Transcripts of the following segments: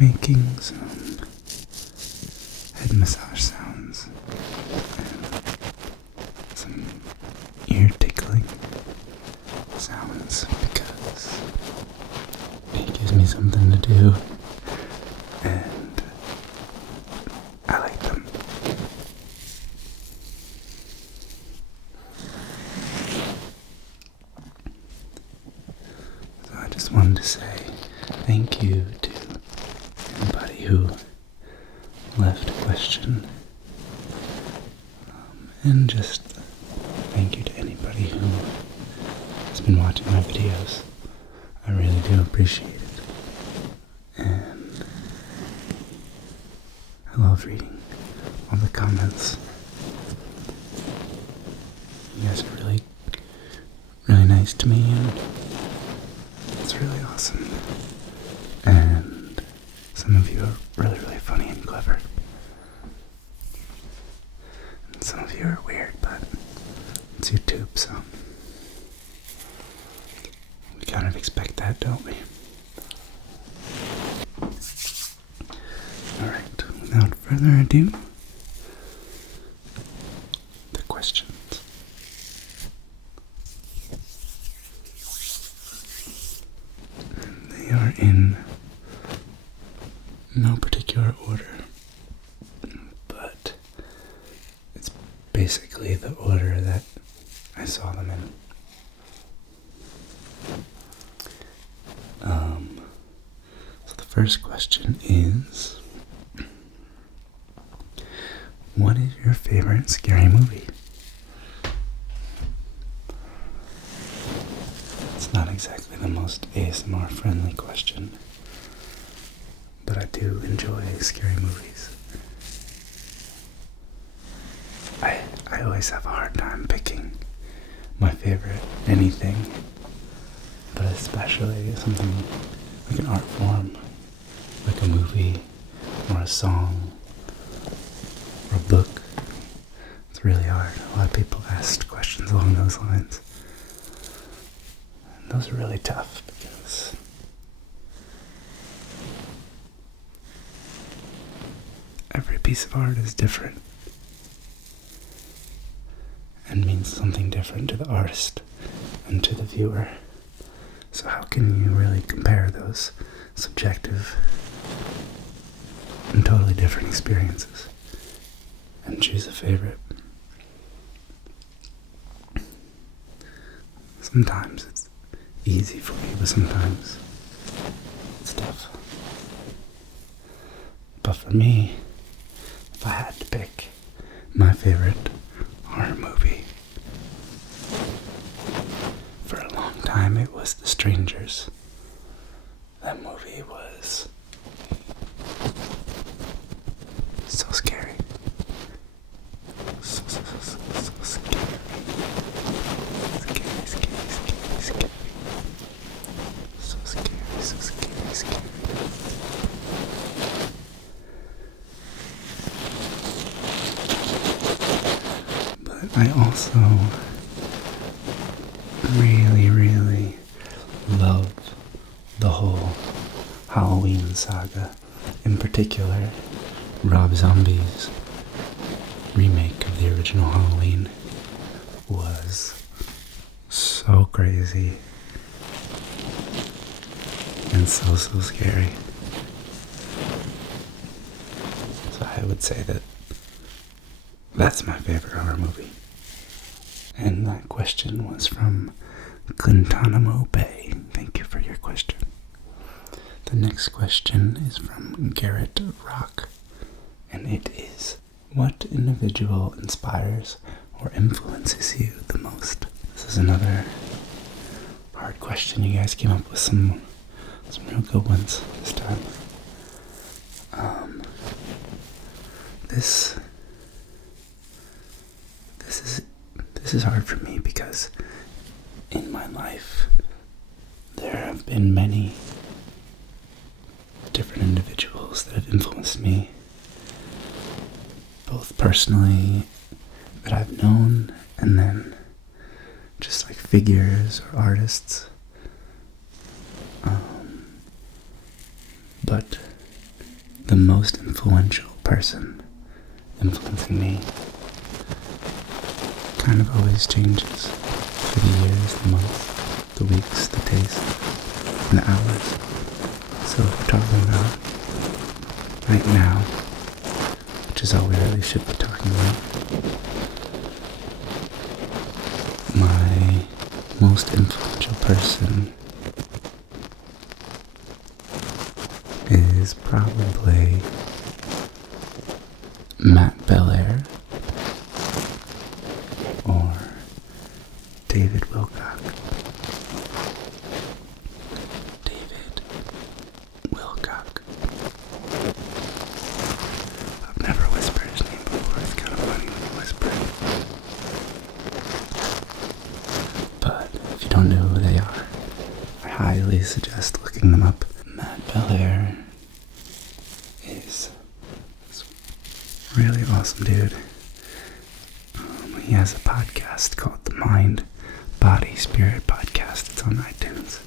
making some head massage sounds and some ear tickling sounds because it gives me something to do and I like them. So I just wanted to say thank you to anybody who left a question, and just thank you to anybody who has been watching my videos. I really do appreciate it, and I love reading all the comments. You guys are really, really nice to me, and it's really awesome. And some of you are really, really funny and clever. And some of you are weird, but it's YouTube, so we kind of expect that, don't we? Alright, without further ado, the questions. They are in no particular order, but it's basically the order that I saw them in. So the first question is, what is your favorite scary movie? It's not exactly the most ASMR friendly question, but I do enjoy scary movies. I always have a hard time picking my favorite anything, but especially something like an art form, like a movie or a song or a book. It's really hard. A lot of people ask questions along those lines. And those are really tough because every piece of art is different and means something different to the artist and to the viewer. So how can you really compare those subjective and totally different experiences and choose a favorite? Sometimes it's easy for me, but sometimes it's tough. But for me, if I had to pick my favorite horror movie, for a long time it was The Strangers. That movie was so scary. So scary. Scary. So scary. But I also really love the whole Halloween saga. In particular, Rob Zombie's remake of the original Halloween was so crazy and so scary. So I would say that that's my favorite horror movie. And that question was from Guantanamo Bay. Thank you for your question. The next question is from Garrett Rock, and it is, what individual inspires or influences you the most? This is another hard question. You guys came up with some real good ones this time. This is hard for me because in my life there have been many different individuals that have influenced me, both personally that I've known, and then just like figures or artists. But the most influential person influencing me kind of always changes through the years, the months, the weeks, the days, and the hours. So if we're talking about right now, which is all we really should be talking about, my most influential person is probably Matt Belair or David Wilcock. David Wilcock. I've never whispered his name before. It's kind of funny when you whisper it. But if you don't know who they are, I highly suggest looking them up. Matt Belair is really awesome dude. He has a podcast called the Mind, Body, Spirit Podcast. It's on iTunes.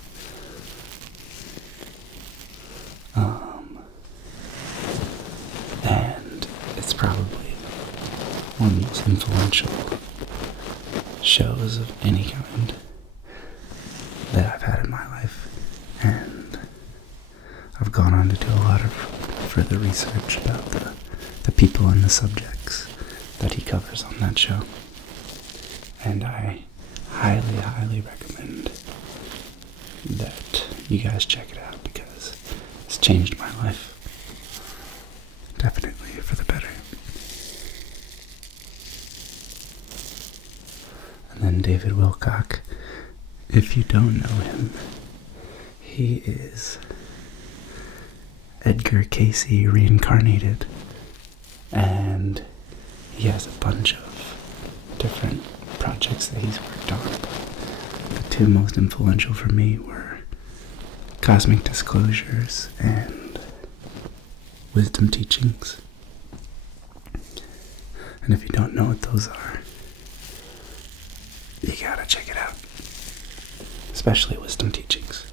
And it's probably one of the most influential shows of any kind that I've had in my life. And I've gone on to do a lot of further research about the people and the subjects that he covers on that show. And I highly, highly recommend that you guys check it out because it's changed my life. Definitely for the better. And then David Wilcock, if you don't know him, he is Edgar Casey reincarnated, and he has a bunch of different projects that he's worked on. The two most influential for me were Cosmic Disclosures and Wisdom Teachings. And if you don't know what those are, you gotta check it out. Especially Wisdom Teachings.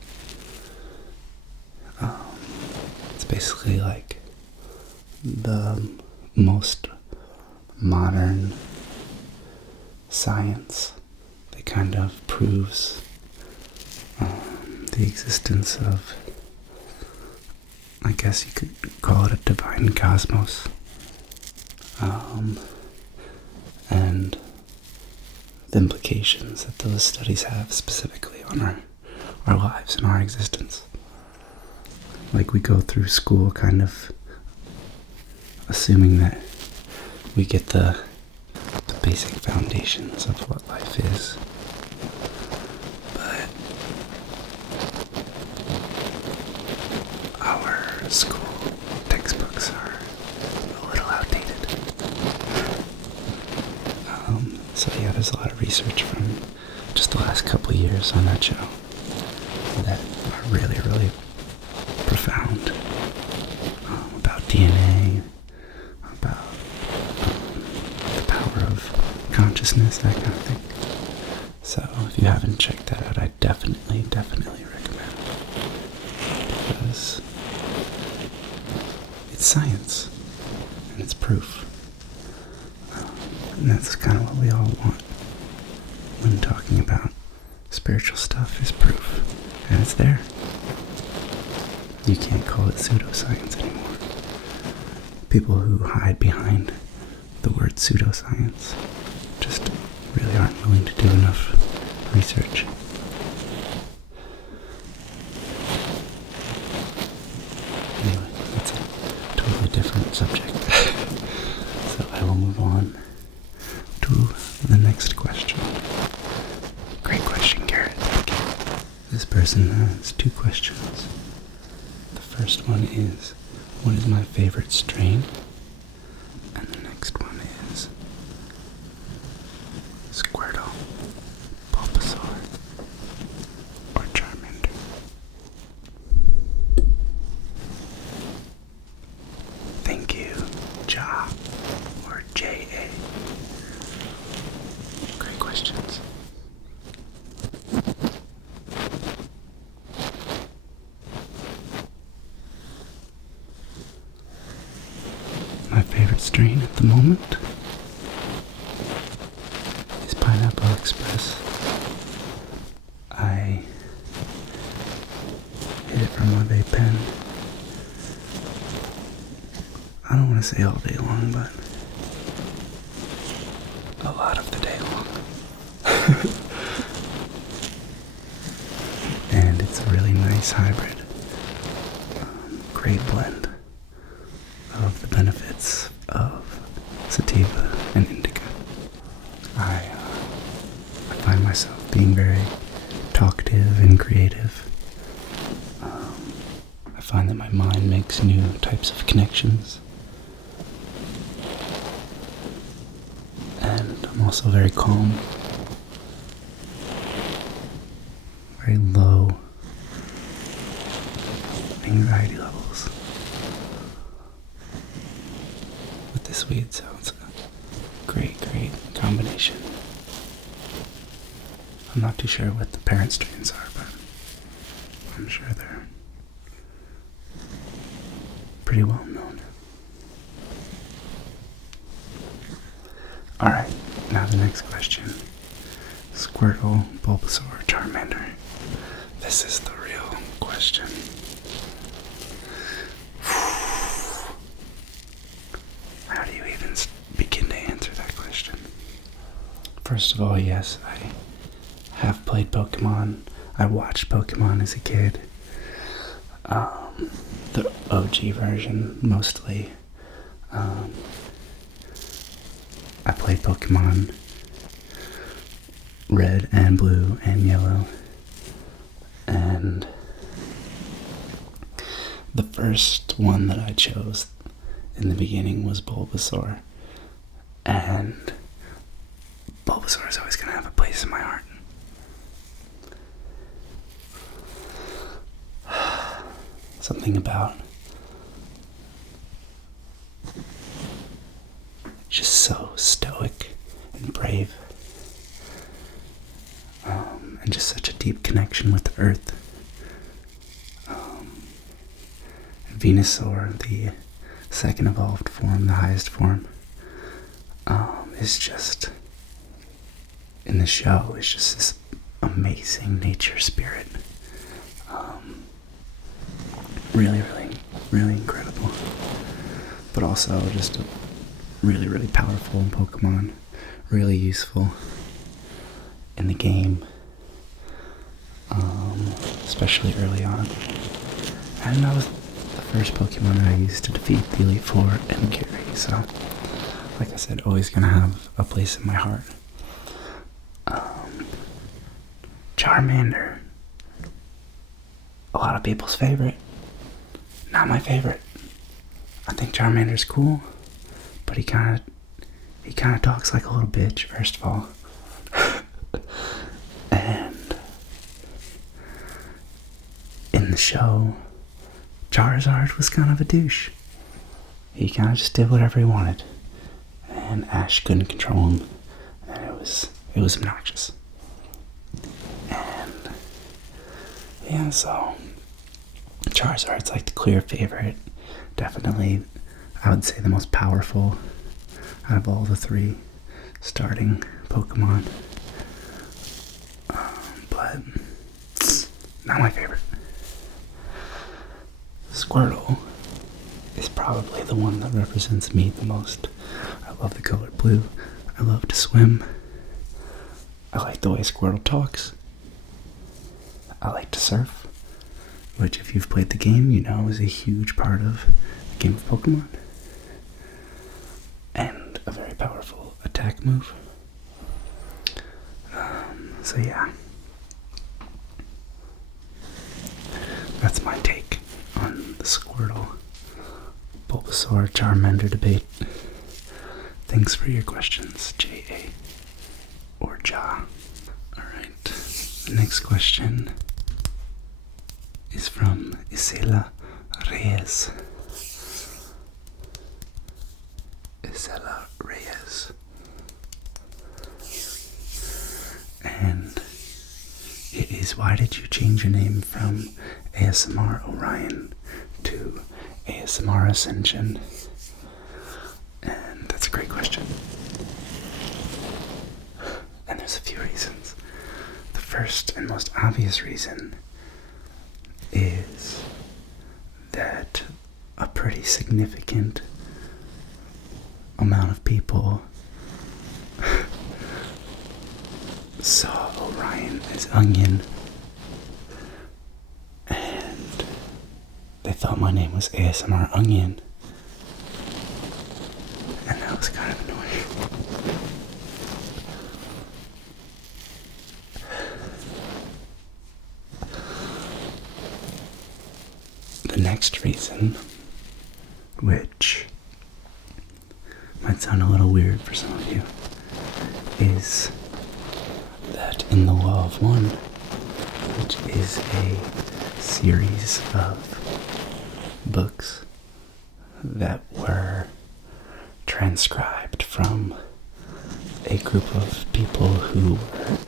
It's basically like the most modern science that kind of proves the existence of, I guess you could call it a divine cosmos, and the implications that those studies have specifically on our lives and our existence. Like we go through school kind of assuming that we get the basic foundations of what life is. But our school textbooks are a little outdated. So yeah, there's a lot of research from just the last couple of years on that show that are really, really profound, about DNA, about the power of consciousness, that kind of thing. So if you haven't checked that out, I definitely recommend, because it's science and it's proof. And that's kind of what we all want when talking about spiritual stuff, is proof. And it's there. You can't call it pseudoscience anymore. People who hide behind the word pseudoscience just really aren't willing to do enough research. Anyway, that's a totally different subject. So I will move on to the next question. Great question, Garrett. Thank you. This person has two questions. The first one is, what is my favorite strain? And the next one is Squirtle, Bulbasaur, or Charmander. Thank you, Ja, or J.A. Great questions. Express. I hit it from my vape pen. I don't want to say all day long, but a lot of the day long. And it's a really nice hybrid. Great blend of the benefits of sativa and indica. I find myself being very talkative and creative. I find that my mind makes new types of connections. And I'm also very calm. Very low anxiety levels with this weed, so it's a great combination. I'm not too sure what the parent strains are, but I'm sure they're pretty well known. Alright, now the next question. Squirtle, Bulbasaur, Charmander. This is the real question. How do you even begin to answer that question? First of all, yes, I have played Pokemon. I watched Pokemon as a kid. The OG version, mostly. I played Pokemon Red and Blue and Yellow. And the first one that I chose in the beginning was Bulbasaur. And Bulbasaur is always going to have a place in my heart. Something about just so stoic and brave. And just such a deep connection with the earth. Venusaur, the second evolved form, the highest form, is just, in the show, is just this amazing nature spirit. Really incredible. But also just really powerful in Pokemon. Really useful in the game. Especially early on. And that was the first Pokemon that I used to defeat the Elite Four and carry, so like I said, always gonna have a place in my heart. Charmander. A lot of people's favorite. Not my favorite. I think Charmander's cool, but he kinda talks like a little bitch, first of all. And in the show, Charizard was kind of a douche. He kind of just did whatever he wanted, and Ash couldn't control him, and it was obnoxious. And yeah, so Charizard's like the clear favorite. Definitely, I would say the most powerful out of all the three starting Pokemon. But not my favorite. Squirtle is probably the one that represents me the most. I love the color blue. I love to swim. I like the way Squirtle talks. I like to surf, which if you've played the game, you know is a huge part of the game of Pokemon. And a very powerful attack move. So yeah. That's my take on the Squirtle, Bulbasaur, Charmander debate. Thanks for your questions, J.A. or Ja. Alright, the next question is from Isela Reyes. Isela Reyes. And it is, why did you change your name from ASMR Orion to ASMR Ascension? And that's a great question. And there's a few reasons. first and most obvious reason is that a pretty significant amount of people saw Orion as Onion, and they thought my name was ASMR Onion, and that was kind of annoying. The next reason, which might sound a little weird for some of you, is that in the Law of One, which is a series of books that were transcribed from a group of people who were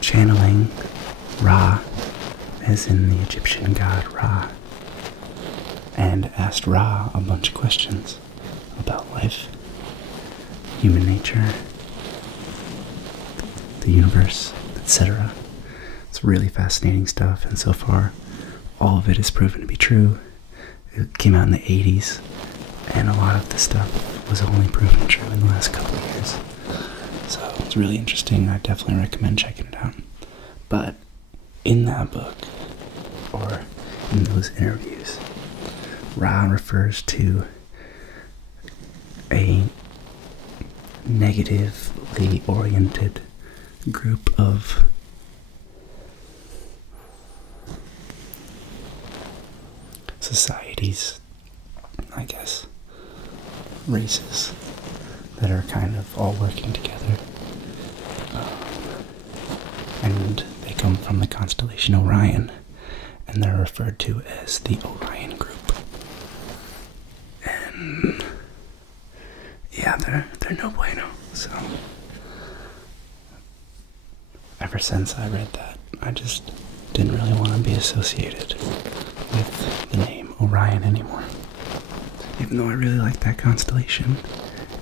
channeling Ra, as in the Egyptian god Ra, and asked Ra a bunch of questions about life, human nature, the universe, etc. It's really fascinating stuff, and so far, all of it is proven to be true. It came out in the 80s, and a lot of the stuff was only proven true in the last couple of years. So it's really interesting. I definitely recommend checking it out. But in that book, or in those interviews, Ra refers to a negatively oriented group of societies, I guess, races that are kind of all working together. And they come from the constellation Orion, and they're referred to as the Orion group. And yeah, they're no bueno. So ever since I read that, I just didn't really want to be associated with the name Orion anymore. Even though I really like that constellation,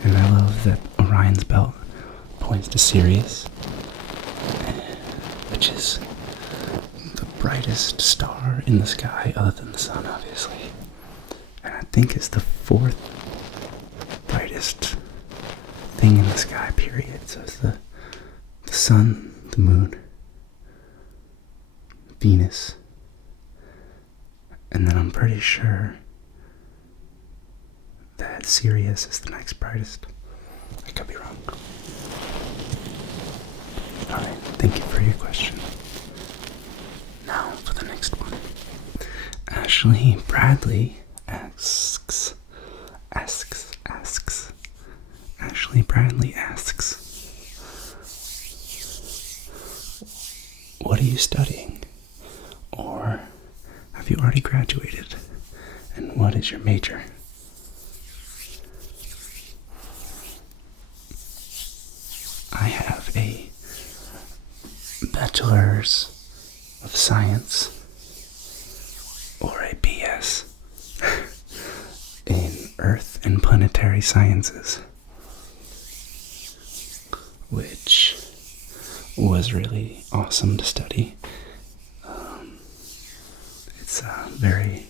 and I love that Orion's belt points to Sirius, which is the brightest star in the sky, other than the sun, obviously. And I think it's the fourth brightest thing in the sky, period. So it's the sun, the moon, Venus, and then I'm pretty sure that Sirius is the next brightest. I could be wrong. Alright, thank you for your question. Now for the next one. Ashley Bradley asks. Ashley Bradley asks, what are you studying? Or have you already graduated? And what is your major? I have a Bachelor's of Science, or a BS, in Earth and Planetary Sciences, which was really awesome to study. It's a very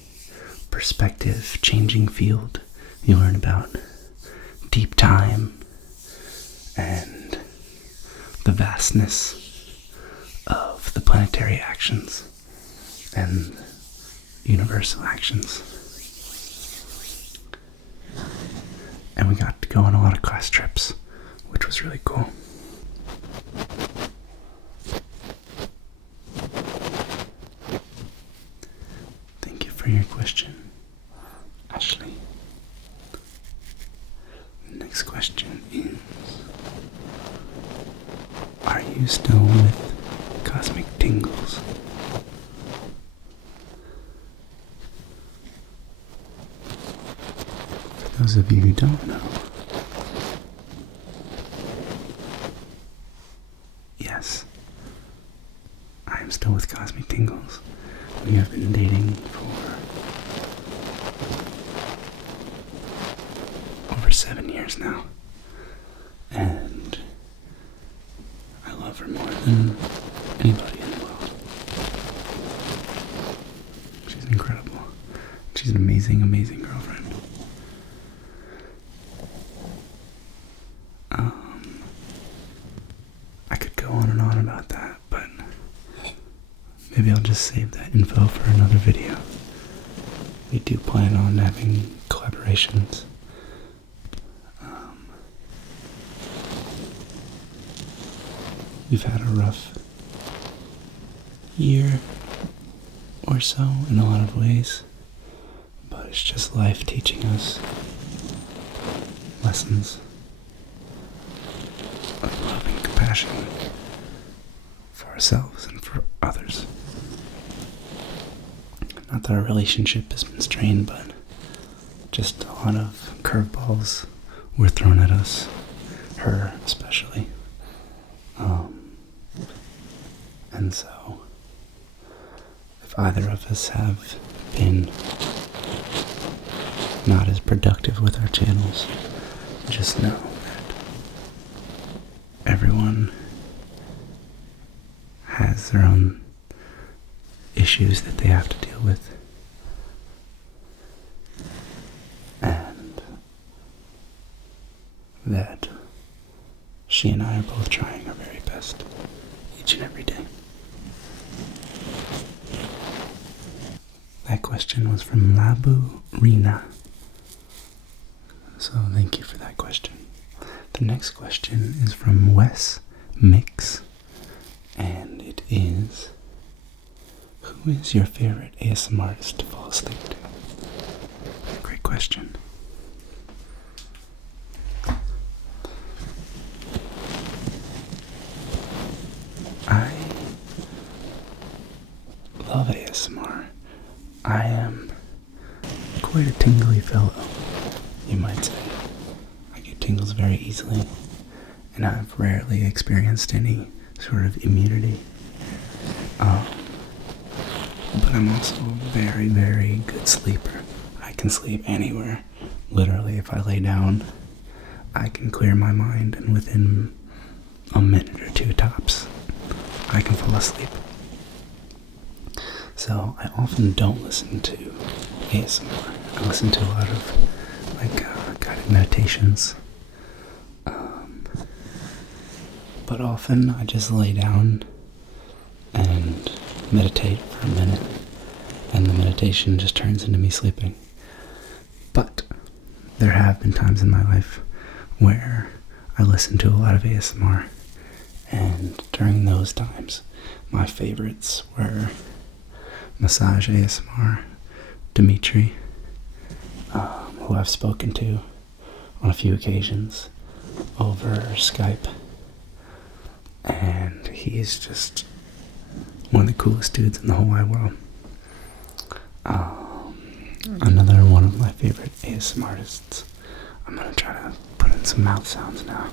perspective-changing field. You learn about deep time and the vastness of the planetary actions and universal actions. And we got to go on a lot of class trips, which was really cool. Thank you for your question, Ashley. Next question is, are you still with Cosmic Tingles? For those of you who don't know, yes, I am still with Cosmic Tingles. We have been dating for over 7 years now, and I love her more than anybody amazing, amazing girlfriend. I could go on and on about that, but maybe I'll just save that info for another video. We do plan on having collaborations. We've had a rough year or so in a lot of ways, but it's just life teaching us lessons of love and compassion for ourselves and for others. Not that our relationship has been strained, but just a lot of curveballs were thrown at us, her especially. And so, if either of us have been not as productive with our channels, just know that everyone has their own issues that they have to deal with. And that she and I are both trying our very best each and every day. That question was from Labu Rina. So thank you for that question. The next question is from Wes Mix. And it is, who is your favorite ASMRtist to fall asleep to? Great question. I love ASMR. I am quite a tingly fellow, you might say. I get tingles very easily, and I've rarely experienced any sort of immunity. But I'm also a very, very good sleeper. I can sleep anywhere. Literally, if I lay down, I can clear my mind, and within a minute or two tops, I can fall asleep. So I often don't listen to ASMR. I listen to a lot of guided meditations. But often I just lay down and meditate for a minute, and the meditation just turns into me sleeping. But there have been times in my life where I listen to a lot of ASMR, and during those times, my favorites were Massage ASMR, Dimitri, who I've spoken to on a few occasions over Skype, and he is just one of the coolest dudes in the whole wide world. Another one of my favorite ASMRtists. I'm gonna try to put in some mouth sounds now,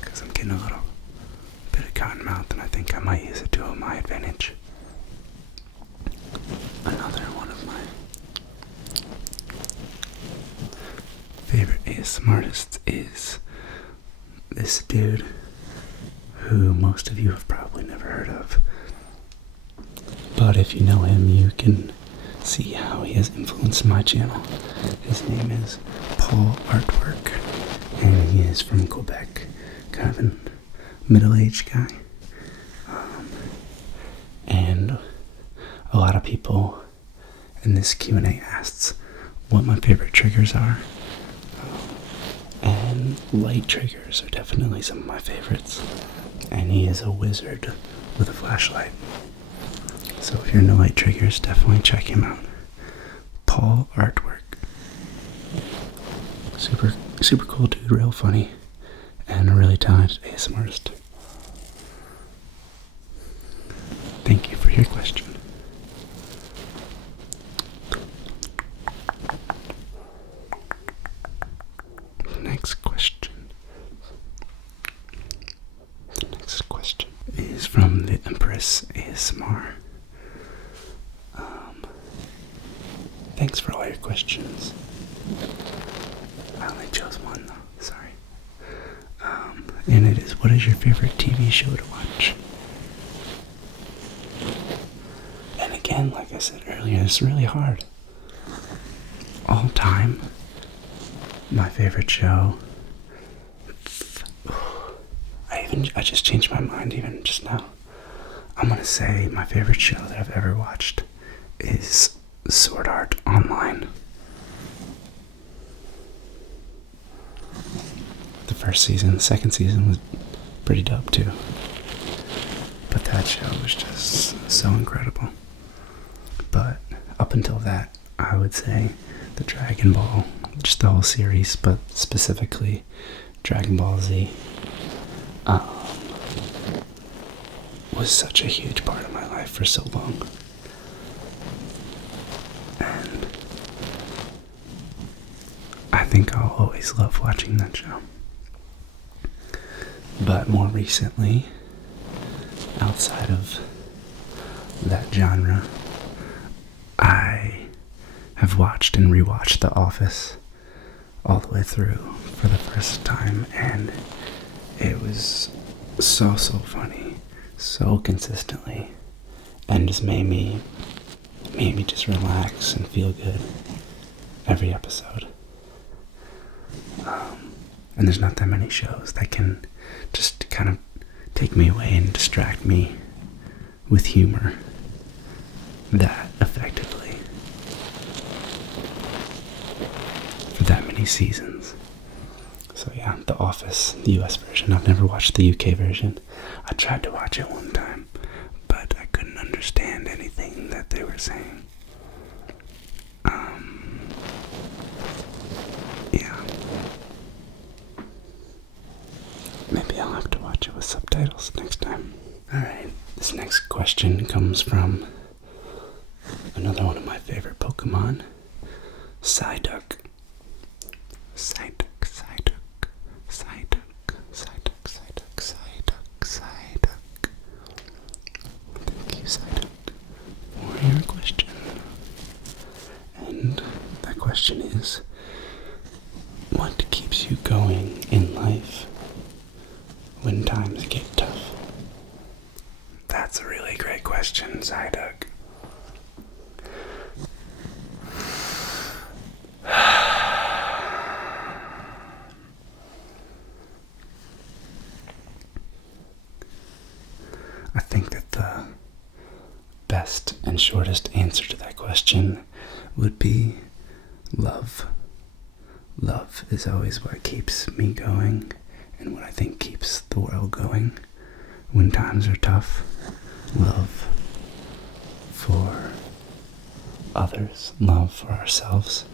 because I'm getting a little bit of cotton mouth, and I think I might use it to my advantage. Another one of my favorite ASMRtists is this dude who most of you have probably never heard of. But if you know him, you can see how he has influenced my channel. His name is Paul Artwork, and he is from Quebec, kind of a middle-aged guy. And a lot of people in this Q&A asks what my favorite triggers are. And light triggers are definitely some of my favorites. And he is a wizard with a flashlight. So if you're into light triggers, definitely check him out. Paul Artwork. Super cool dude, real funny, and a really talented ASMRtist. Thank you for your question. The next question is from the Empress ASMR. Thanks for all your questions. I only chose one though, sorry. And it is, what is your favorite TV show to watch? And again, like I said earlier, it's really hard. all time, my favorite show, I just changed my mind even just now. I'm gonna say my favorite show that I've ever watched is Sword Art Online. The first season, the second season was pretty dope too. But that show was just so incredible. But up until that, I would say the Dragon Ball, just the whole series, but specifically Dragon Ball Z, was such a huge part of my life for so long. And I think I'll always love watching that show. But more recently, outside of that genre, I have watched and rewatched The Office all the way through for the first time, and it was so funny, so consistently, and just made me just relax and feel good every episode. And there's not that many shows that can just kind of take me away and distract me with humor that effectively for that many seasons. So yeah, The Office, the US version. I've never watched the UK version. I tried to watch it one time, but I couldn't understand anything that they were saying. Yeah. Maybe I'll have to watch it with subtitles next time. Alright, this next question comes from another one of my favorite Pokemon, Psyduck. Psyduck. Thank you, Psyduck, for your question. And that question is, what keeps you going in life when times get tough? That's a really great question, Psyduck. I think that the best and shortest answer to that question would be love. Love is always what keeps me going, and what I think keeps the world going when times are tough. Love for others, love for ourselves,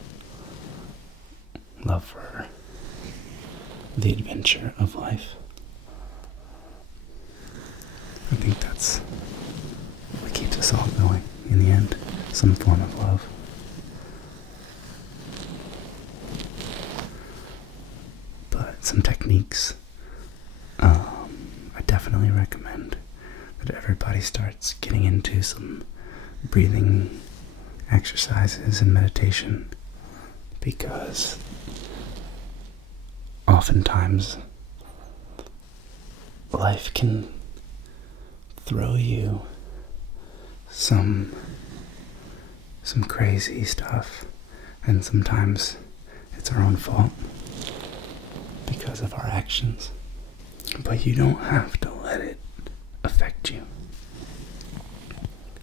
love for the adventure of life. I think that's what keeps us all going in the end, some form of love. But some techniques I definitely recommend that everybody starts getting into some breathing exercises and meditation, because oftentimes life can throw you some crazy stuff, and sometimes it's our own fault because of our actions. But you don't have to let it affect you.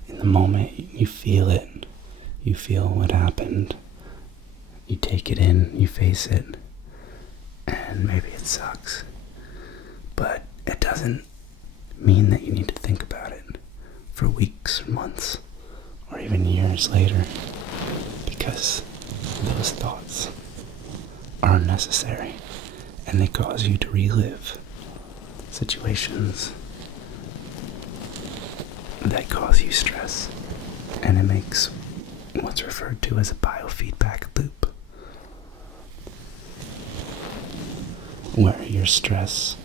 In the moment, you feel it. You feel what happened. You take it in, you face it, and maybe it sucks. But it doesn't mean that you need to think about it for weeks or months or even years later, because those thoughts are unnecessary and they cause you to relive situations that cause you stress, and it makes what's referred to as a biofeedback loop, where your stress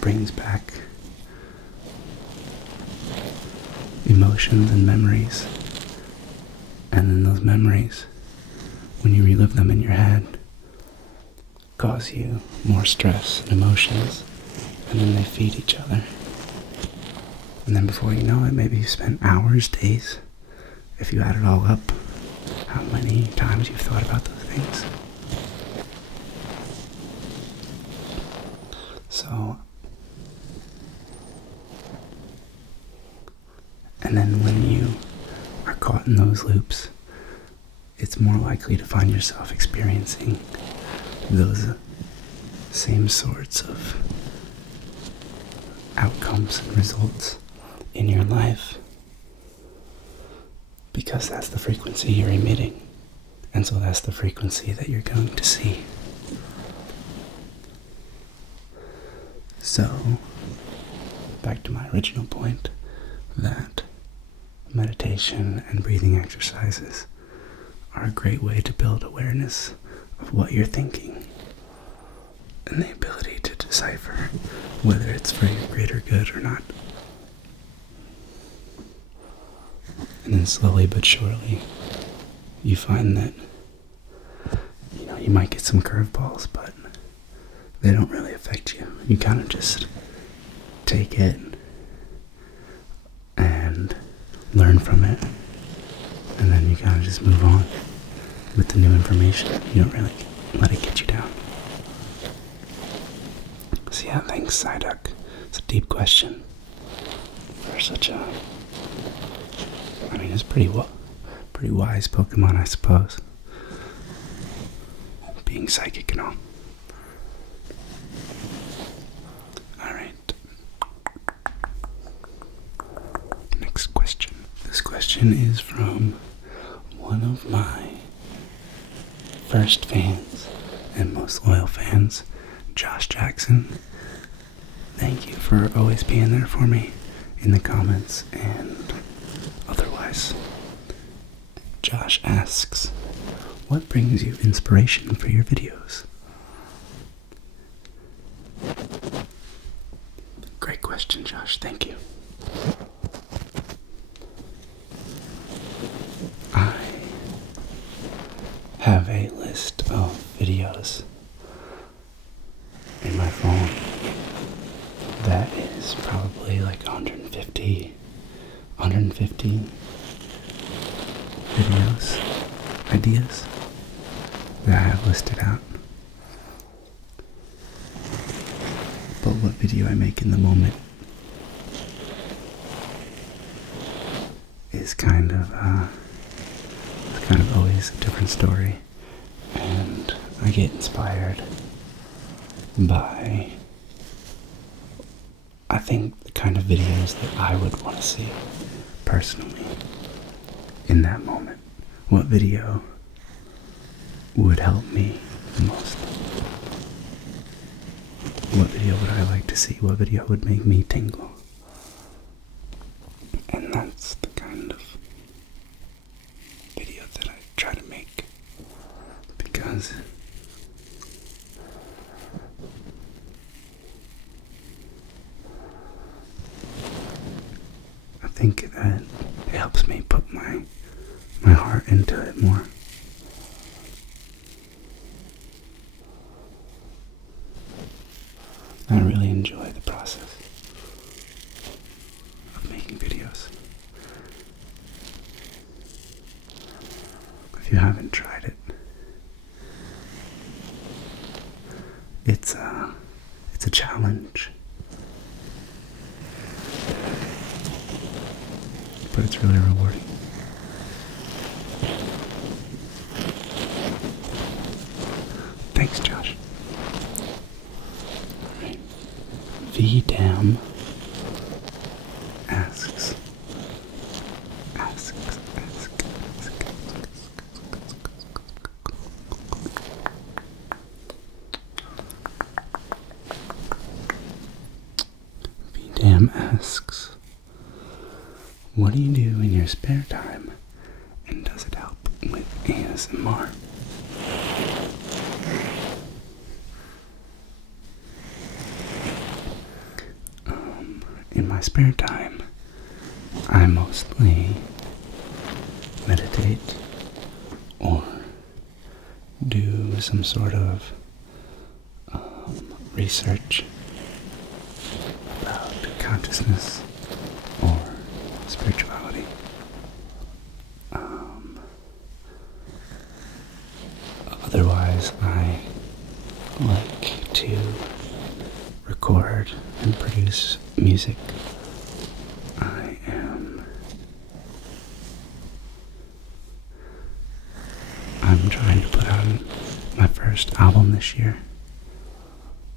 brings back emotions and memories, and then those memories, when you relive them in your head, cause you more stress and emotions, and then they feed each other. And then before you know it, maybe you spent hours, days, if you add it all up, how many times you've thought about those things. So, and then when you are caught in those loops, it's more likely to find yourself experiencing those same sorts of outcomes and results in your life, because that's the frequency you're emitting, and so that's the frequency that you're going to see. So, back to my original point, that meditation and breathing exercises are a great way to build awareness of what you're thinking and the ability to decipher whether it's for your greater good or not. And then slowly but surely, you find that, you might get some curveballs, but they don't really affect you. You kind of just take it and learn from it, and then you kind of just move on with the new information. You don't really let it get you down. So yeah, thanks, Psyduck. It's a deep question for such a... it's pretty wise Pokemon, I suppose. Being psychic and all. Alright. Next question. This question is from one of my first fans and most loyal fans, Josh Jackson. Thank you for always being there for me in the comments and otherwise. Josh asks, what brings you inspiration for your videos? Great question, Josh. Thank you. I have a list of videos in my phone that is probably like 150 videos, ideas that I have listed out. But what video I make in the moment is kind of always a different story, and I get inspired by, I think, the kind of videos that I would want to see personally in that moment. What video would help me the most? What video would I like to see? What video would make me tingle? And that's the kind of video that I try to make, because I think that it helps me put my heart into it more. I really enjoy the process of making videos. If you haven't tried it, it's a challenge, but it's really rewarding. Thanks, Josh. Alright. VDam asks. VDam asks, what do you do in your spare time, and does it help with ASMR? In my spare time, I mostly meditate or do some sort of research about consciousness or spirituality. because I like to record and produce music. I'm trying to put out my first album this year,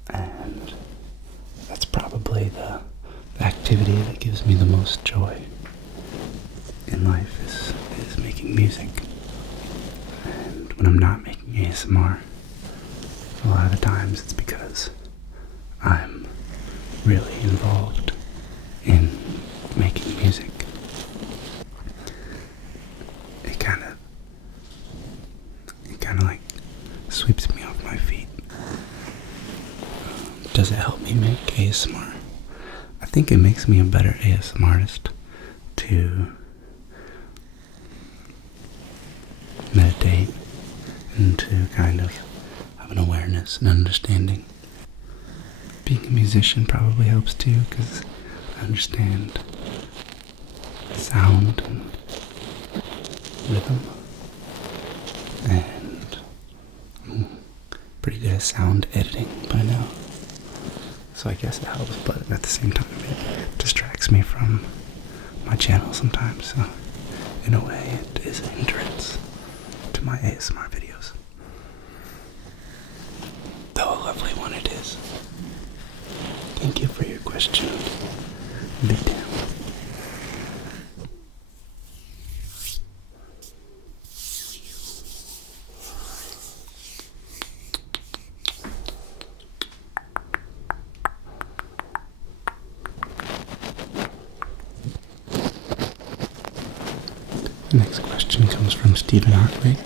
and that's probably the activity that gives me the most joy in life is making music. And when I'm not making ASMR, a lot of the times it's because I'm really involved in making music. It kind of like sweeps me off my feet. Does it help me make ASMR? I think it makes me a better ASMRtist to meditate and to kind of have an awareness and understanding. Being a musician probably helps too, because I understand sound and rhythm, and I'm pretty good at sound editing by now, so I guess it helps, but at the same time it distracts me from my channel sometimes, so in a way it is a hindrance to my ASMR videos, though a lovely one it is. Thank you for your question, Big Tam. The next question comes from Stephen Hartwig,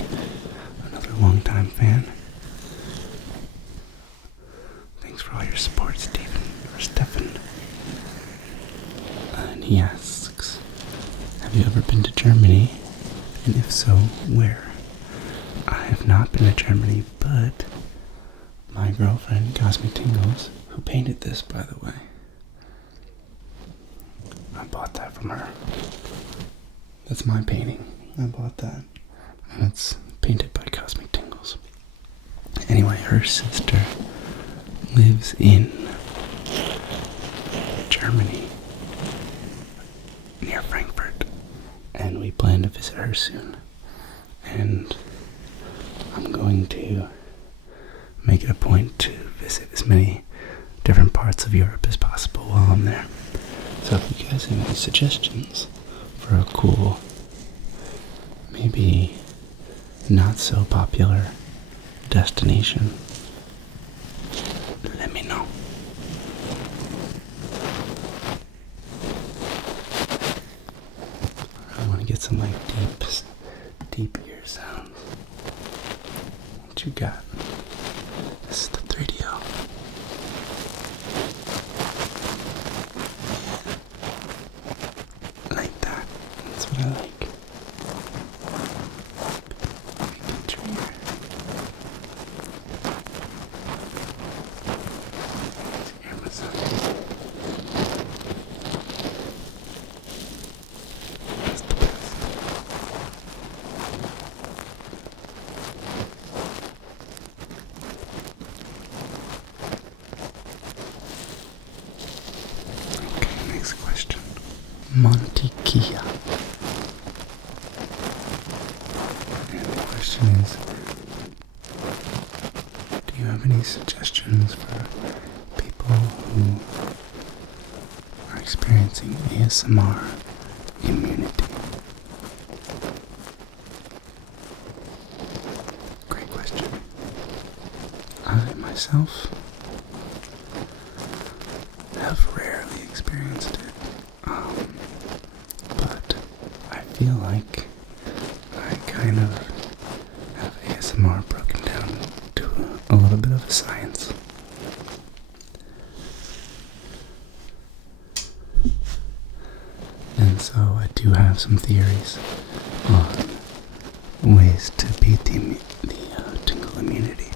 another longtime fan. Thanks for all your support, Stephen, or Stefan. And he asks, have you ever been to Germany? And if so, where? I have not been to Germany, but my girlfriend, Cosmic Tingles, who painted this, by the way, I bought that from her. That's my painting. I bought that. And it's painted by Cosmic Tingles. Anyway, her sister lives in Germany, near Frankfurt. And we plan to visit her soon. And I'm going to make it a point to visit as many different parts of Europe as possible while I'm there. So if you guys have any suggestions for a cool, maybe not so popular destination, let me know. I want to get some like deep ear sounds. What you got? This is the 3DO. Like that. That's what I like. Picture here. Amazon. That's the best. Okay, next question. Montikia. And the question is, do you have any suggestions for people who are experiencing ASMR immunity? Great question. I myself have rarely experienced it. But I feel like I kind of have ASMR broken down to a little bit of a science. And so I do have some theories on ways to beat the tingle immunity.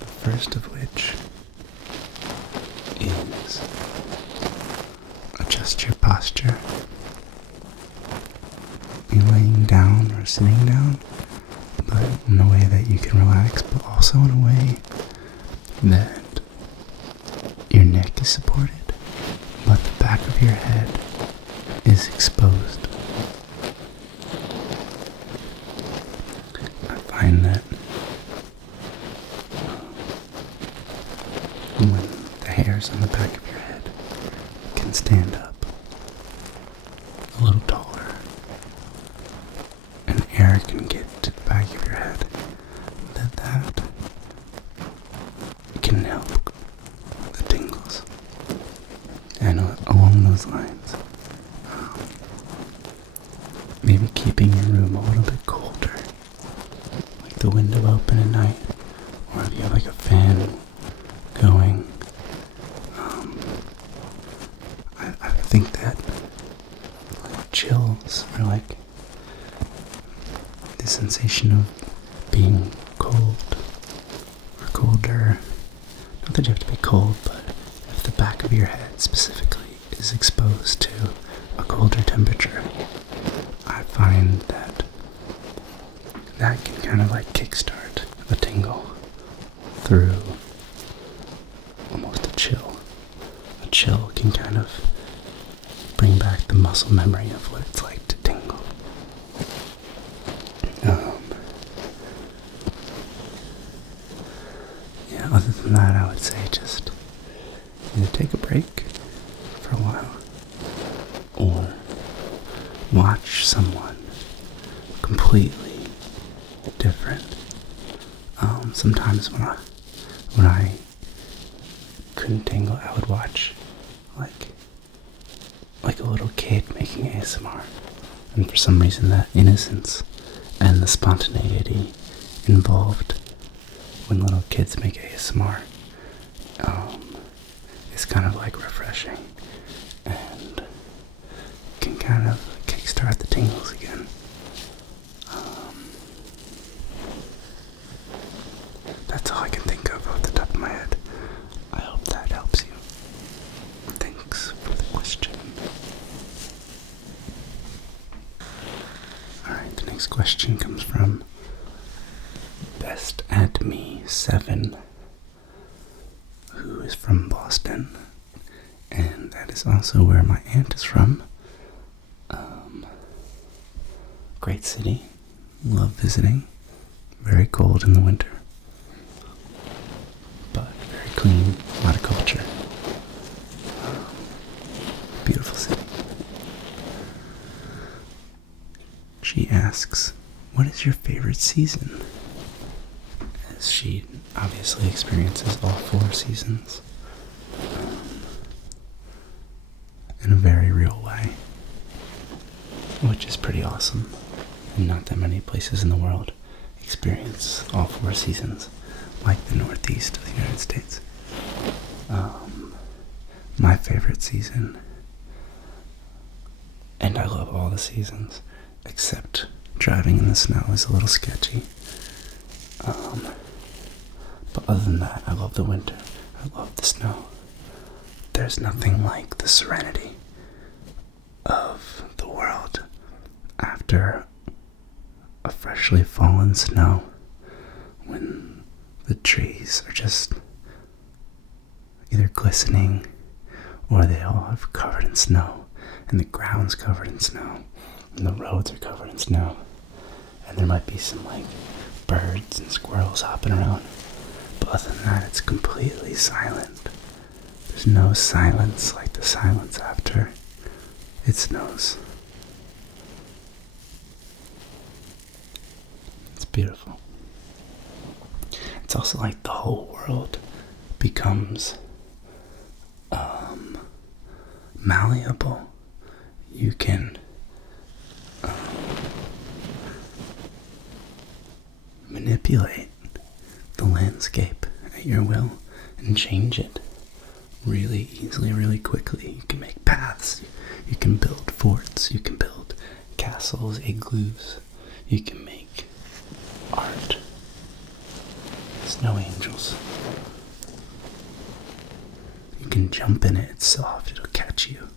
The first of which is adjust your posture. Be laying down or sitting down, but in a way that you can relax but also in a way that your neck is supported, but the back of your head is exposed. I find that when the hairs on the back of your head can stand up a little taller and air can get to the back of your head, that can help the tingles. And along those lines, maybe keeping your room a little bit colder, like the window open at night, or if you have like a fan going. I think that like chills are like the sensation of being cold or colder. Not that you have to be cold, but if the back of your head specifically is exposed to a colder temperature, I find that can kind of like kickstart a tingle through almost a chill. A chill can kind of bring back the muscle memory of what it's like to tingle. Yeah, other than that, I would say just either take a break for a while or watch someone completely different. Sometimes when I couldn't tingle, I would watch like a little kid making ASMR, and for some reason that innocence and the spontaneity involved when little kids make ASMR is kind of like refreshing and can kind of kickstart the tingles again. That's all I can think of off the top of my head. I hope that helps you. Thanks for the question. Alright, the next question comes from Best at Me 7, who is from Boston, and that is also where my aunt is from. Great city, love visiting, very cold in the winter, but very clean, a lot of culture, beautiful city. She asks, what is your favorite season? As she obviously experiences all 4 seasons in a very real way, which is pretty awesome. And not that many places in the world experience all 4 seasons like the Northeast of the United States. My favorite season, and I love all the seasons, except driving in the snow is a little sketchy. But other than that, I love the winter. I love the snow. There's nothing like the serenity of the world after a freshly fallen snow, when the trees are just either glistening or they all are covered in snow, and the ground's covered in snow, and the roads are covered in snow, and there might be some like birds and squirrels hopping around, but other than that, it's completely silent. There's no silence like the silence after it snows. It's beautiful. It's also like the whole world becomes malleable. You can manipulate the landscape at your will and change it really easily, really quickly. You can make paths, you can build forts, you can build castles, igloos, you can make art, snow angels. You can jump in it, it's soft, it'll catch you.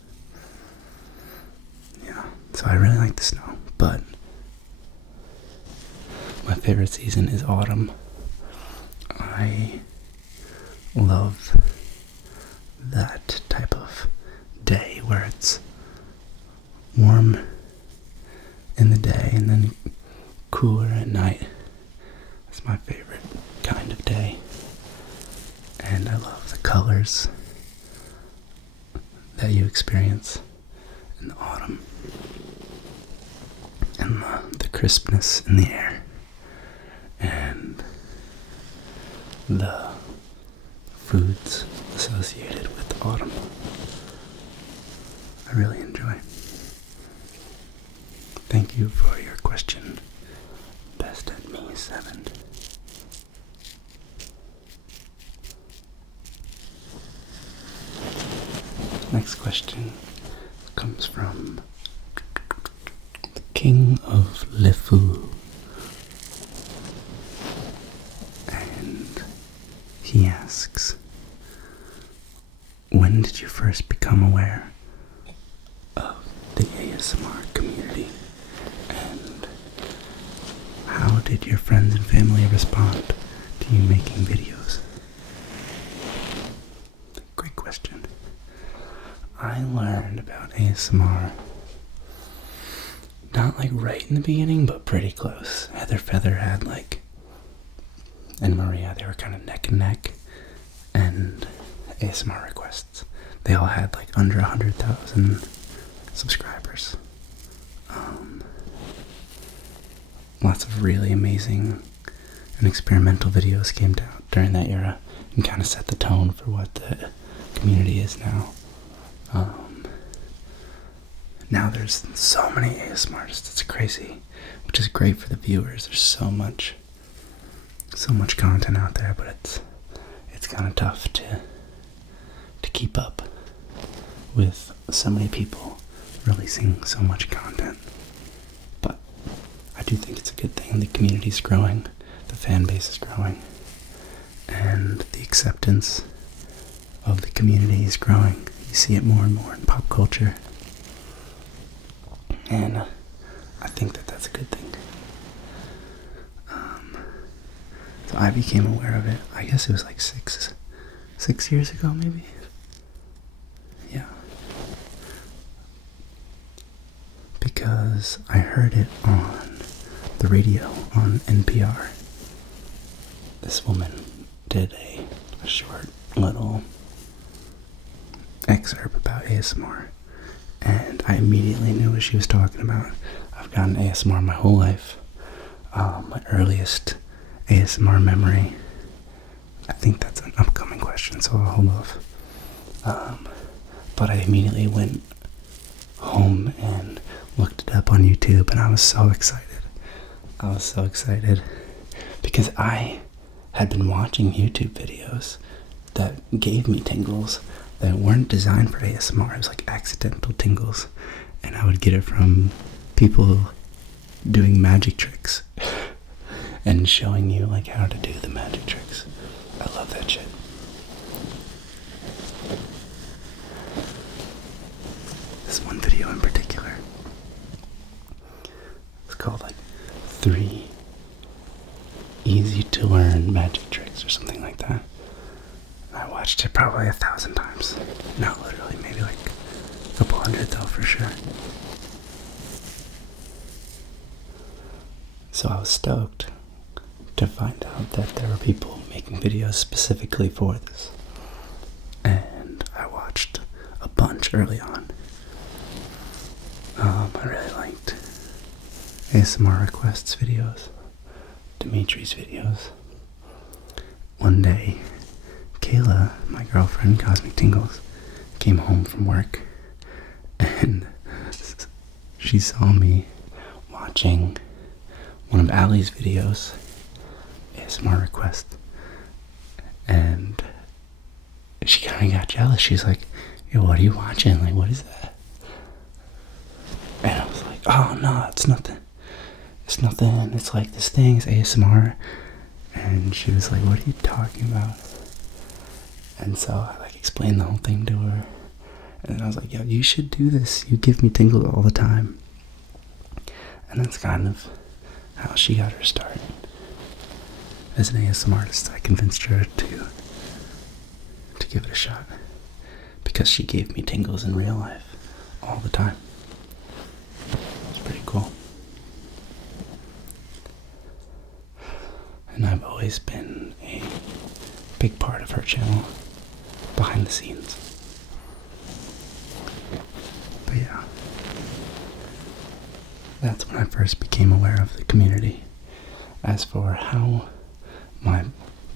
Yeah, so I really like the snow, but my favorite season is autumn. I love that type of day where it's warm in the day and then cooler at night. It's my favorite kind of day. And I love the colors that you experience in the autumn. And the crispness in the air. And the foods associated with autumn. I really enjoy. Thank you for your question. Best at me 7. Next question comes from the King of Lefu. And he asks, when did you first become aware of the ASMR community? And how did your friends and family respond to you making videos? Great question. I learned about ASMR not like right in the beginning, but pretty close. Heather Feather had and Maria, they were kind of neck and neck. And ASMR requests, they all had under 100,000 subscribers. Lots of really amazing and experimental videos came out during that era and kind of set the tone for what the community is now. Now there's so many ASMRtists, it's crazy, which is great for the viewers. There's so much content out there, but it's kind of tough to keep up with so many people releasing so much content. But I do think it's a good thing. The community's growing, the fan base is growing, and the acceptance of the community is growing. You see it more and more in pop culture. And I think that that's a good thing. So I became aware of it, I guess it was 6 years ago maybe? Yeah. Because I heard it on the radio on NPR. This woman did a short little excerpt about ASMR. And I immediately knew what she was talking about. I've gotten ASMR my whole life. My earliest ASMR memory. I think that's an upcoming question, so I'll hold off. But I immediately went home and looked it up on YouTube, and I was so excited. Because I had been watching YouTube videos that gave me tingles that weren't designed for ASMR. It was like accidental tingles, and I would get it from people doing magic tricks and showing you how to do the magic tricks. I love that shit. This one video in particular, it's called 3 easy to learn magic tricks or something like that. I watched it probably 1,000 times. Not literally, maybe a couple hundred though for sure. So I was stoked to find out that there were people making videos specifically for this. And I watched a bunch early on. I really liked ASMR requests videos, Dimitri's videos. One day, Kayla, my girlfriend, Cosmic Tingles, came home from work and she saw me watching one of Allie's videos, ASMR request, and she kind of got jealous. She's like, yo, what are you watching? What is that? And I was like, oh no, it's nothing. It's nothing. It's this thing, it's ASMR. And she was like, what are you talking about? And so I explained the whole thing to her. And then I was like, yo, you should do this. You give me tingles all the time. And that's kind of how she got her start. as an ASMRtist, I convinced her to give it a shot because she gave me tingles in real life all the time. It's pretty cool. And I've always been a big part of her channel behind the scenes. But yeah, that's when I first became aware of the community. As for how my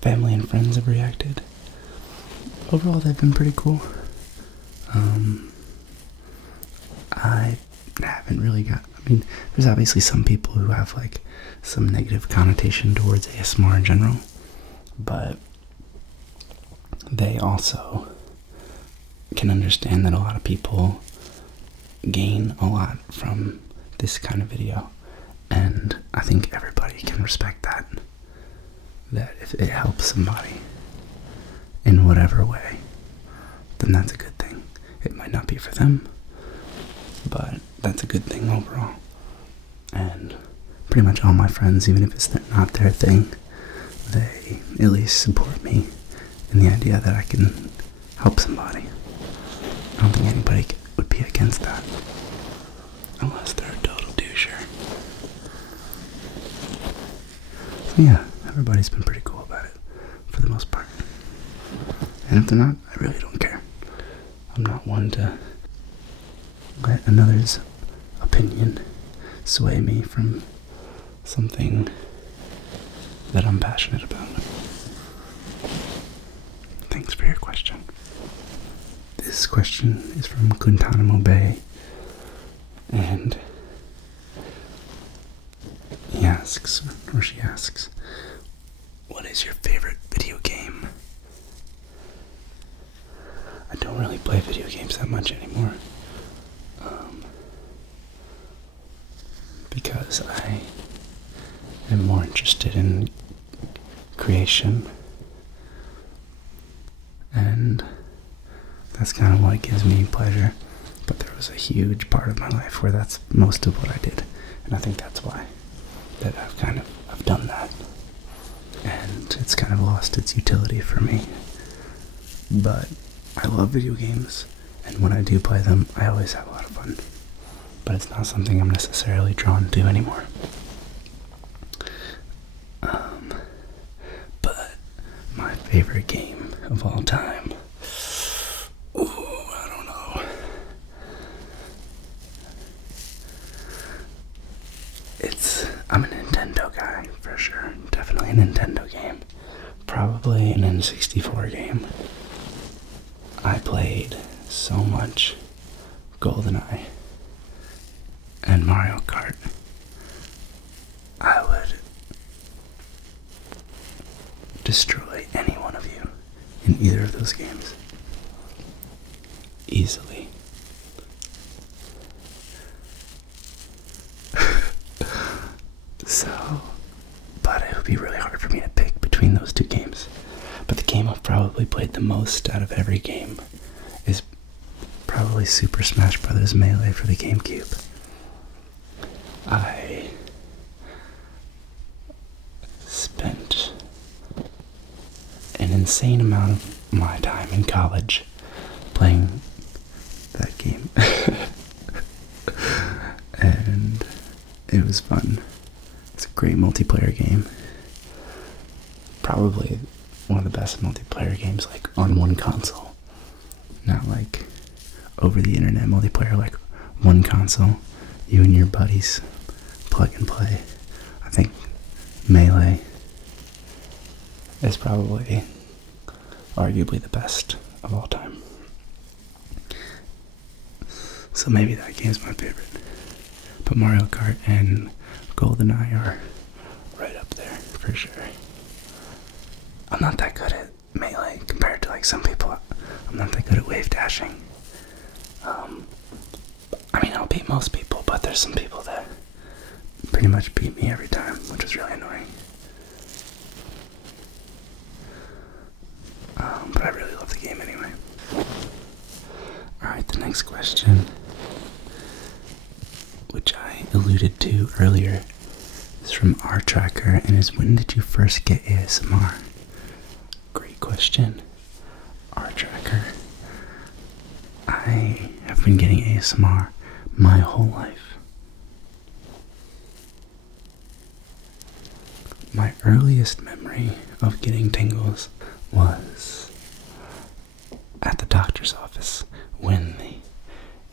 family and friends have reacted, overall they've been pretty cool. I haven't really there's obviously some people who have like some negative connotation towards ASMR in general, but they also can understand that a lot of people gain a lot from this kind of video, and I think everybody can respect that if it helps somebody in whatever way, then that's a good thing. It might not be for them, but that's a good thing overall. And pretty much all my friends, even if it's not their thing, they at least support me in the idea that I can help somebody. I don't think anybody would be against that, unless they're a total doucher. So yeah, everybody's been pretty cool about it, for the most part. And if they're not, I really don't care. I'm not one to let another's opinion sway me from something that I'm passionate about. Thanks for your question. This question is from Guantanamo Bay, and she asks, what is your favorite video game? I don't really play video games that much anymore, because I am more interested in creation, and that's kind of what gives me pleasure. But there was a huge part of my life where that's most of what I did, and I think that's why that I've done that, and it's kind of lost its utility for me. But I love video games, and when I do play them, I always have a lot of fun. But it's not something I'm necessarily drawn to anymore. But my favorite game of all time, I don't know. I'm a Nintendo guy, for sure. Definitely a Nintendo game. Probably an N64 game. I played so much GoldenEye and Mario Kart. I would destroy any one of you in either of those games. Easily. But it would be really hard for me to pick between those two games. But the game I've probably played the most out of every game is probably Super Smash Bros. Melee for the GameCube. I spent an insane amount of my time in college playing that game. And it was fun. It's a great multiplayer game. Probably one of the best multiplayer games, like on one console. Not like over the internet multiplayer, like one console, you and your buddies plug and play. I think Melee is probably arguably the best of all time. So maybe that game's my favorite. But Mario Kart and GoldenEye are right up there for sure. I'm not that good at Melee compared to like some people. I'm not that good at wave dashing. I'll beat most people, but there's some people that pretty much beat me every time, which is really annoying. But I really love the game anyway. Alright, the next question, which I alluded to earlier, is from our tracker and is, when did you first get ASMR? Great question. Our tracker. I have been getting ASMR my whole life. My earliest memory of getting tingles was at the doctor's office when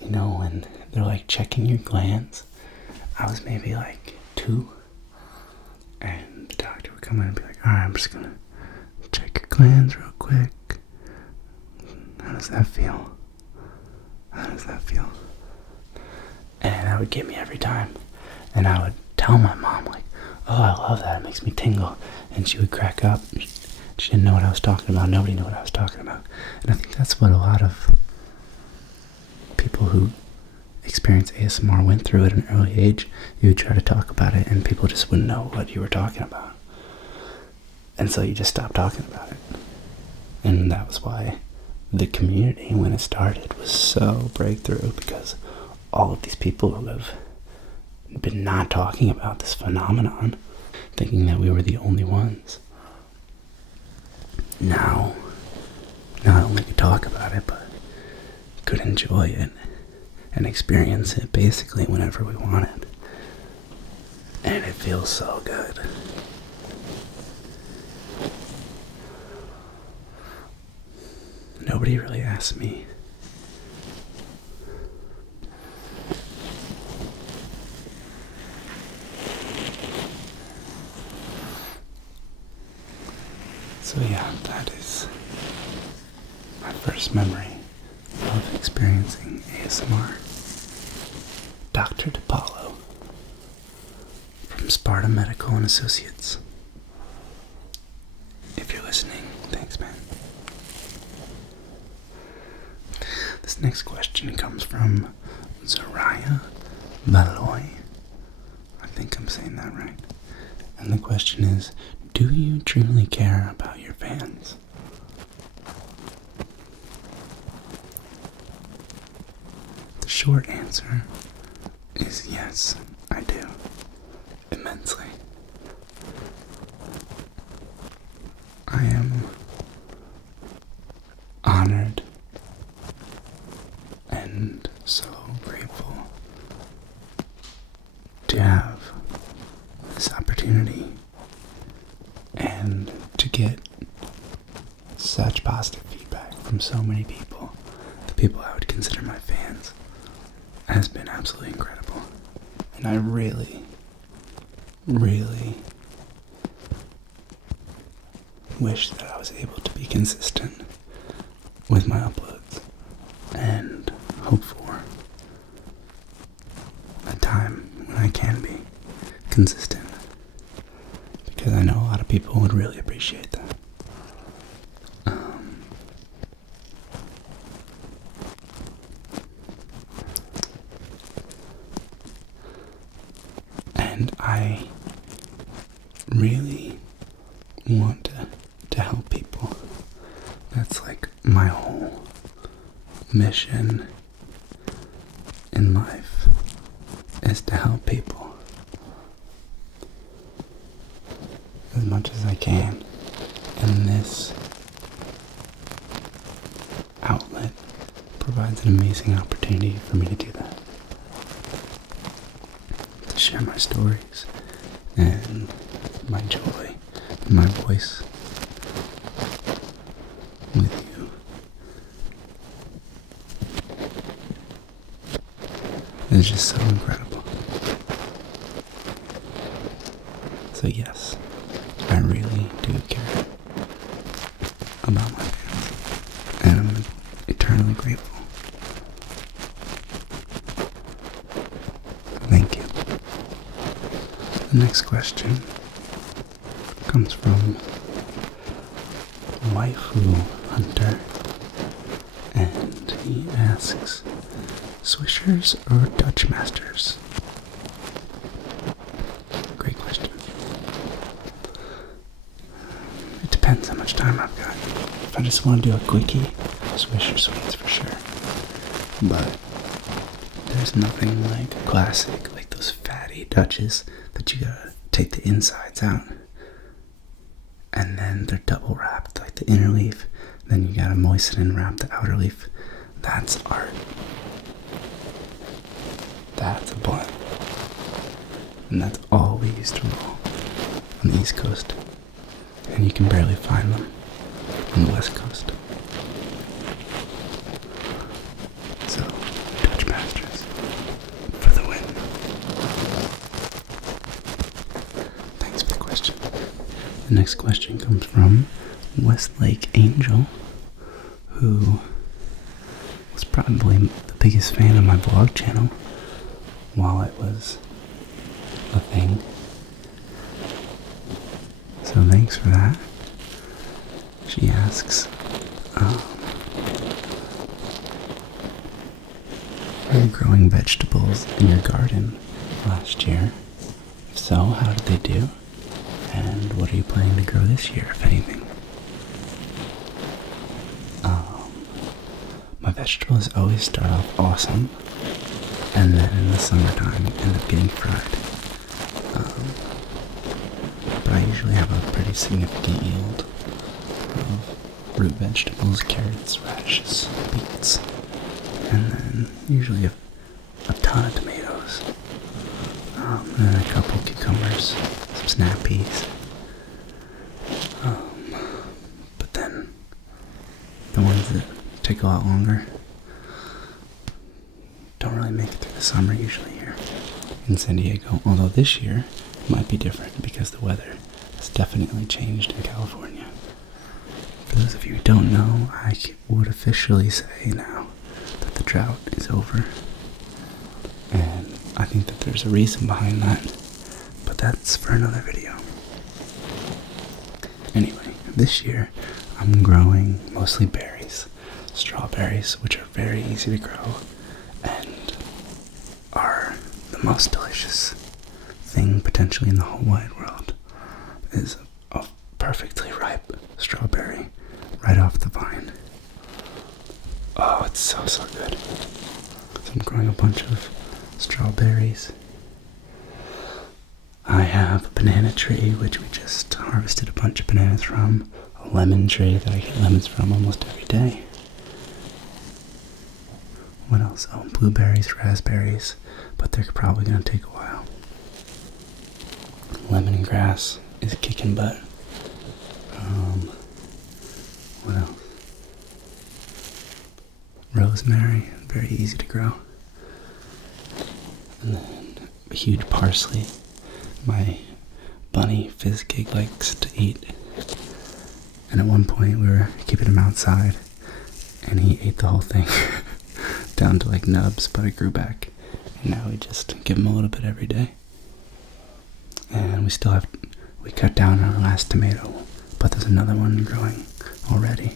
when they're like checking your glands. I was maybe like 2, and the doctor would come in and be like, alright, I'm just gonna check your glands real quick. How does that feel? How does that feel? And that would get me every time. And I would tell my mom, like, oh, I love that, it makes me tingle. And she would crack up. She didn't know what I was talking about. Nobody knew what I was talking about. And I think that's what a lot of people who experience ASMR went through at an early age. You would try to talk about it and people just wouldn't know what you were talking about. And so you just stopped talking about it. And that was why the community, when it started, was so breakthrough, because all of these people who have been not talking about this phenomenon, thinking that we were the only ones, now not only could talk about it, but could enjoy it and experience it basically whenever we wanted. And it feels so good. Nobody really asked me so yeah, that is my first memory of experiencing ASMR. Dr. DePaulo from Sparta Medical and Associates. If you're listening, thanks, man. This next question comes from Zariah Valoy. I think I'm saying that right. And the question is, do you truly care about your fans? The short answer is yes, I do. Immensely. I am honored and so grateful to have this opportunity and to get such positive feedback from so many people. The people I would consider my fans has been absolutely incredible. And I really, really wish that I was able to be consistent with my uploads and hope for a time when I can be consistent, because I know a lot of people would really appreciate that. And I really want to help people. That's like my whole mission in life, is to help people as much as I can. And this outlet provides an amazing opportunity for me to do that. To share my stories and my joy and my voice with you. It's just so incredible. So yes, I really do care about my fans, and I'm eternally grateful. Thank you. The next question comes from Waifu Hunter, and he asks, Swishers or Dutch Masters? Great question. It depends how much time I've got. If I just want to do a quickie, Swisher sweets for sure. But there's nothing like a classic, like those fatty Dutches that you gotta take the insides out, and then they're double wrapped, like the inner leaf. Then you gotta moisten and wrap the outer leaf. That's art. That's a blunt. And that's all we used to roll on the East Coast. And you can barely find them on the West Coast. So, Dutch Masters for the win. Thanks for the question. The next question comes from Westlake Angel, who was probably the biggest fan of my vlog channel while it was a thing. So thanks for that. She asks, are you growing vegetables in your garden last year? If so, how did they do? And what are you planning to grow this year, if anything? My vegetables always start off awesome, and then in the summertime end up getting fried. But I usually have a pretty significant yield of root vegetables, carrots, radishes, beets, and then usually a ton of tomatoes, and then a couple cucumbers, some snap peas. But then the ones that take a lot longer don't really make it through the summer usually here in San Diego, although this year might be different because the weather has definitely changed in California. For those of you who don't know, I would officially say now that the drought is over, and I think that there's a reason behind that, but that's for another video. Anyway, this year I'm growing mostly berries, strawberries, which are very easy to grow and are the most delicious thing potentially in the whole wide world. Is a perfectly ripe strawberry right off the vine. Oh, it's so good. So I'm growing a bunch of strawberries. I have a banana tree, which we just harvested a bunch of bananas from. A lemon tree that I get lemons from almost every day. What else? Oh, blueberries, raspberries, but they're probably going to take a while. Lemongrass is kicking butt. What else? Rosemary, very easy to grow. And then a huge parsley. My bunny Fizzgig likes to eat. And at one point we were keeping him outside and he ate the whole thing down to like nubs, but it grew back. And now we just give him a little bit every day. And we cut down on our last tomato, but there's another one growing already.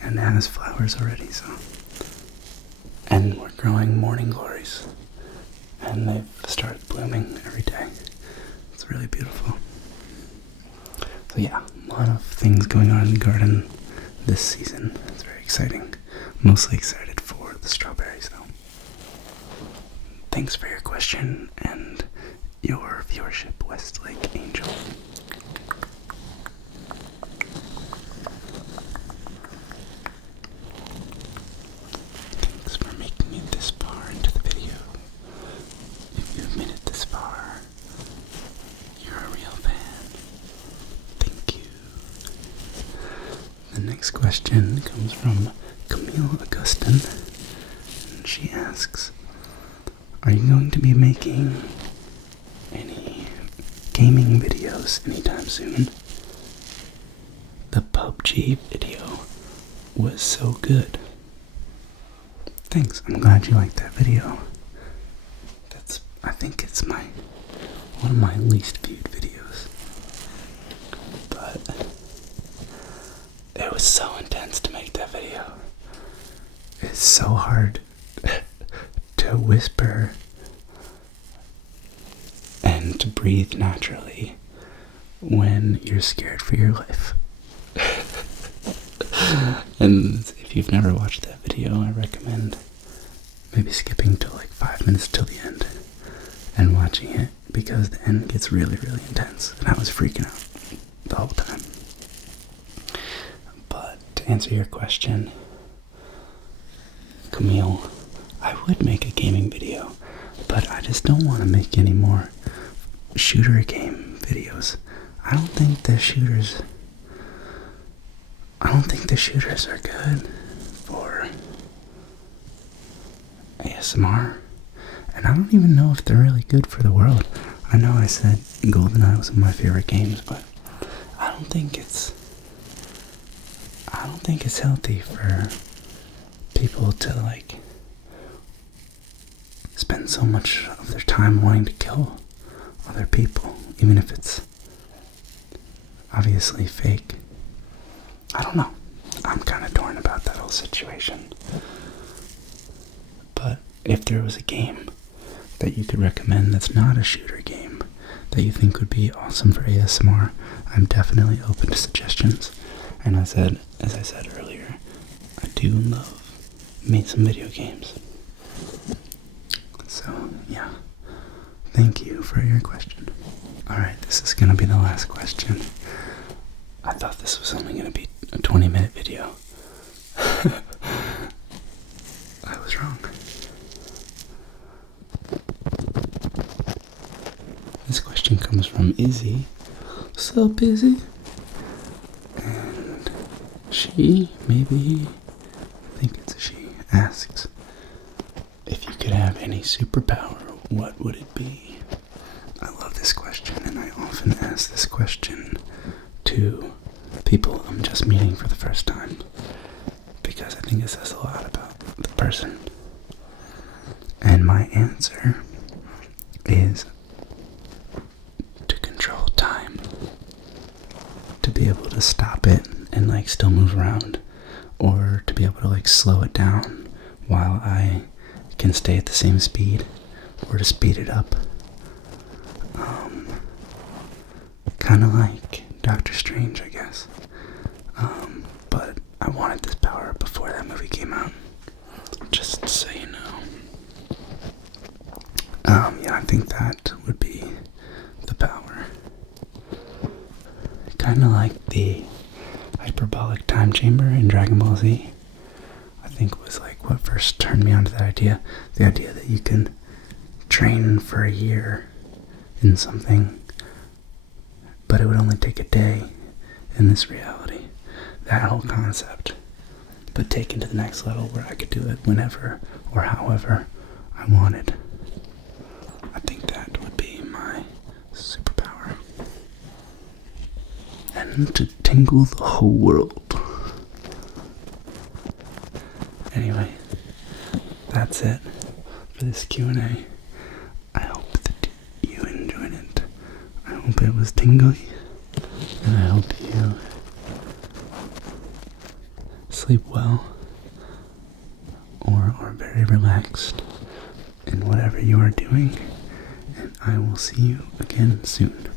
And it has flowers already, so. And we're growing morning glories. And they've started blooming every day. It's really beautiful. So yeah, a lot of things going on in the garden this season. It's very exciting. Mostly excited for the strawberries though. Thanks for your question and your viewership, Westlake Angel. Thanks for making it this far into the video. If you've made it this far, you're a real fan. Thank you. The next question comes from Camille Augustin, and she asks, are you going to be making any gaming videos anytime soon? The PUBG video was so good. Thanks, I'm glad you liked that video. I think it's one of my least viewed videos. But it was so intense to make that video. It's so hard to whisper and to breathe naturally when you're scared for your life. And if you've never watched that video, I recommend maybe skipping to like 5 minutes till the end and watching it because the end gets really, really intense, and I was freaking out the whole time. But to answer your question, Camille, I would make a gaming video, but I just don't want to make any more shooter game videos. I don't think the shooters are good for ASMR, and I don't even know if they're really good for the world. I know I said GoldenEye was one of my favorite games, but I don't think it's healthy for people to like spend so much of their time wanting to kill other people, even if it's obviously fake. I don't know. I'm kind of torn about that whole situation. But if there was a game that you could recommend that's not a shooter game that you think would be awesome for ASMR, I'm definitely open to suggestions. And as I said earlier, I do love me some video games. So, yeah. Thank you for your question. Alright, this is going to be the last question. I thought this was only going to be a 20-minute video. I was wrong. This question comes from Izzy. What's up, Izzy? And she, maybe, I think it's a she, asks, if you could have any superpower, what would it be? I love this question, and I often ask this question to people I'm just meeting for the first time, because I think it says a lot about the person. And my answer is to control time. To be able to stop it and like still move around, or to be able to like slow it down while I can stay at the same speed, or to speed it up. Kind of like Doctor Strange, I guess. But I wanted this power before that movie came out. Just so you know. Yeah, I think that would be the power. Kind of like the hyperbolic time chamber in Dragon Ball Z. I think was like what first turned me on to that idea. The idea that you can train for a year in something, but it would only take a day in this reality. That whole concept, but taken to the next level where I could do it whenever or however I wanted. I think that would be my superpower. And to tingle the whole world. Anyway, that's it for this Q&A. I hope that you enjoyed it. I hope it was tingly, and I hope you sleep well, or are very relaxed in whatever you are doing, and I will see you again soon.